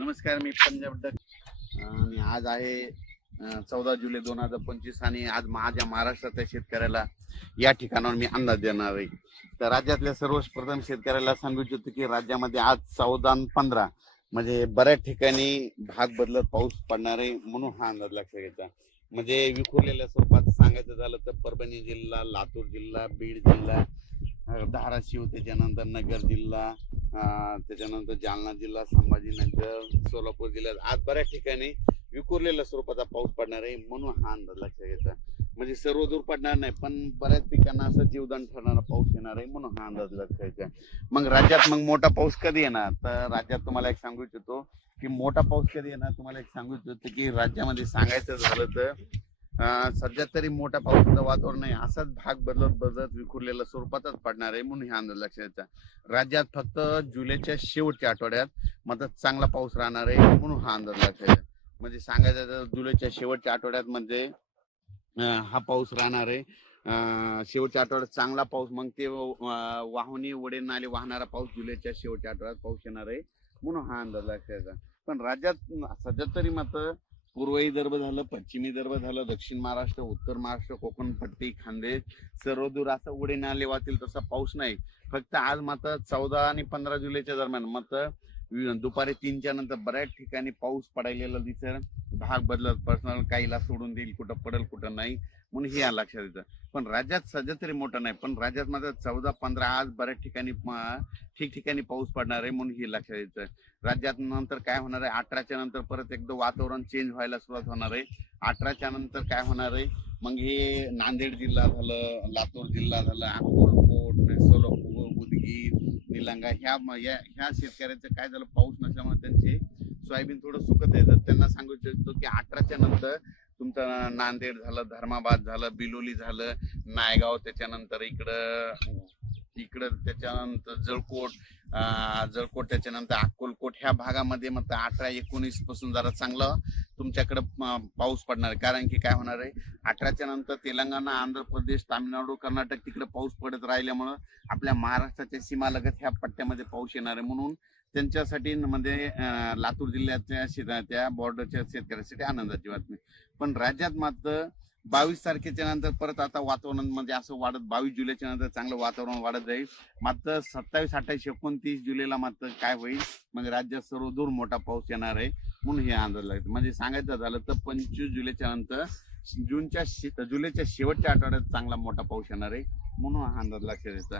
नमस्कार मी पंजाब डक आणि आज आहे चौदा जुलै दोन हजार पंचवीस आणि आज माझ्या महाराष्ट्रातल्या शेतकऱ्याला या ठिकाणावर मी अंदाज देणार आहे. तर राज्यातल्या सर्वप्रथम शेतकऱ्याला सांगू इच्छितो की राज्यामध्ये आज चौदा पंधरा म्हणजे बऱ्याच ठिकाणी भाग बदलत पाऊस पडणार आहे म्हणून हा अंदाज लक्षात घ्यायचा. म्हणजे विखुरलेल्या स्वरूपात सांगायचं झालं तर परभणी जिल्हा लातूर जिल्हा बीड जिल्हा धाराशिव त्याच्यानंतर नगर जिल्हा त्याच्यानंतर जालना जिल्हा संभाजीनगर सोलापूर जिल्ह्यात आज बऱ्याच ठिकाणी विखुरलेल्या स्वरूपाचा पाऊस पडणार आहे म्हणून हा अंदाज लक्षात घ्यायचा म्हणजे सर्व दूर पडणार नाही पण बऱ्याच पिकांना असं जीवदान ठरणारा पाऊस येणार आहे म्हणून हा अंदाज लक्षात घ्यायचा मग राज्यात मग मोठा पाऊस कधी येणार? तर राज्यात तुम्हाला एक सांगू इच्छितो की मोठा पाऊस कधी येणार? तुम्हाला एक सांगू इच्छितो की राज्यामध्ये सांगायचं झालं तर सध्या तरी मोठा पावसाचं वातावरण आहे. असाच भाग बदलत बदलत विखुरलेल्या स्वरूपातच पडणार आहे म्हणून हे अंदाज लक्षात येतात राज्यात फक्त जुलैच्या शेवटच्या आठवड्यात मात्र चांगला पाऊस राहणार आहे म्हणून हा अंदाज लक्षात येतात म्हणजे सांगायचं तर जुलैच्या शेवटच्या आठवड्यात म्हणजे हा पाऊस राहणार आहे. शेवटच्या आठवड्यात चांगला पाऊस मग ते अं, वाहुनी वडे नाले वाहणारा पाऊस जुलैच्या शेवटच्या आठवड्यात पाऊस येणार आहे म्हणून हा अंदाज लक्षात येतात पण राज्यात सध्या तरी मात्र पूर्व विदर्भ झालं पश्चिमी विदर्भ झालं दक्षिण महाराष्ट्र उत्तर महाराष्ट्र कोकण पट्टी खानदेश सर्व दूर असं उडे नाले वाहतील तसा पाऊस नाही. फक्त आज मात्र चौदा आणि पंधरा जुलैच्या दरम्यान मात्र दुपारी तीनच्या नंतर बऱ्याच ठिकाणी पाऊस पडायलेला दिसेल. भाग बदलत पर्सनल काहीला सोडून देईल कुठं पडेल कुठं नाही. म्हणून हे या लक्षात येतं. पण राज्यात सध्या तरी मोठं नाही. पण राज्यात माझा चौदा पंधरा आज बऱ्याच ठिकाणी ठिकठिकाणी पाऊस पडणार आहे म्हणून हे लक्षात येतं. राज्यात नंतर काय होणार आहे? अठराच्या नंतर परत एकदा वातावरण चेंज व्हायला सुरुवात होणार आहे. अठराच्या नंतर काय होणार आहे? मग हे नांदेड जिल्हा झालं लातूर जिल्हा झालं अकोलकोट सोलापूर उदगीर निलंगा ह्या या ह्या शेतकऱ्याचं काय झालं? पाऊस नसल्यामुळे त्यांचे सोयाबीन थोडं सुकत येतात त्यांना सांगू इच्छितो की अठराच्या नंतर तुमचं नांदेड झालं धर्माबाद झालं बिलोली झालं नायगाव त्याच्यानंतर इकडं इकडं त्याच्यानंतर जळकोट जळकोट त्याच्यानंतर अक्कोलकोट. ह्या भागामध्ये मग अठरा एकोणीसपासून जरा चांगलं तुमच्याकडे पाऊस पडणार आहे. कारण की काय होणार आहे? अठराच्या नंतर तेलंगणा आंध्र प्रदेश तामिळनाडू कर्नाटक तिकडे पाऊस पडत राहिल्यामुळं आपल्या महाराष्ट्राच्या सीमालगत ह्या पट्ट्यामध्ये पाऊस येणार आहे. म्हणून त्यांच्यासाठी म्हणजे लातूर जिल्ह्यातल्या शेत त्या बॉर्डरच्या शेतकऱ्यासाठी आनंदाची बातमी. पण राज्यात मात्र बावीस तारखेच्या नंतर परत आता वातावरण म्हणजे असं वाढत बावीस जुलैच्या नंतर चांगलं वातावरण वाढत जाईल. मात्र सत्तावीस अठ्ठावीस एकोणतीस जुलैला मात्र काय होईल? म्हणजे राज्यात सर्व दूर मोठा पाऊस येणार आहे म्हणून हे अंदाज लागतो म्हणजे सांगायचं झालं तर पंचवीस जुलैच्या नंतर जूनच्या शे- जुलैच्या शेवटच्या आठवड्यात चांगला मोठा पाऊस येणार आहे म्हणून हा अंदाज लक्षात येतो.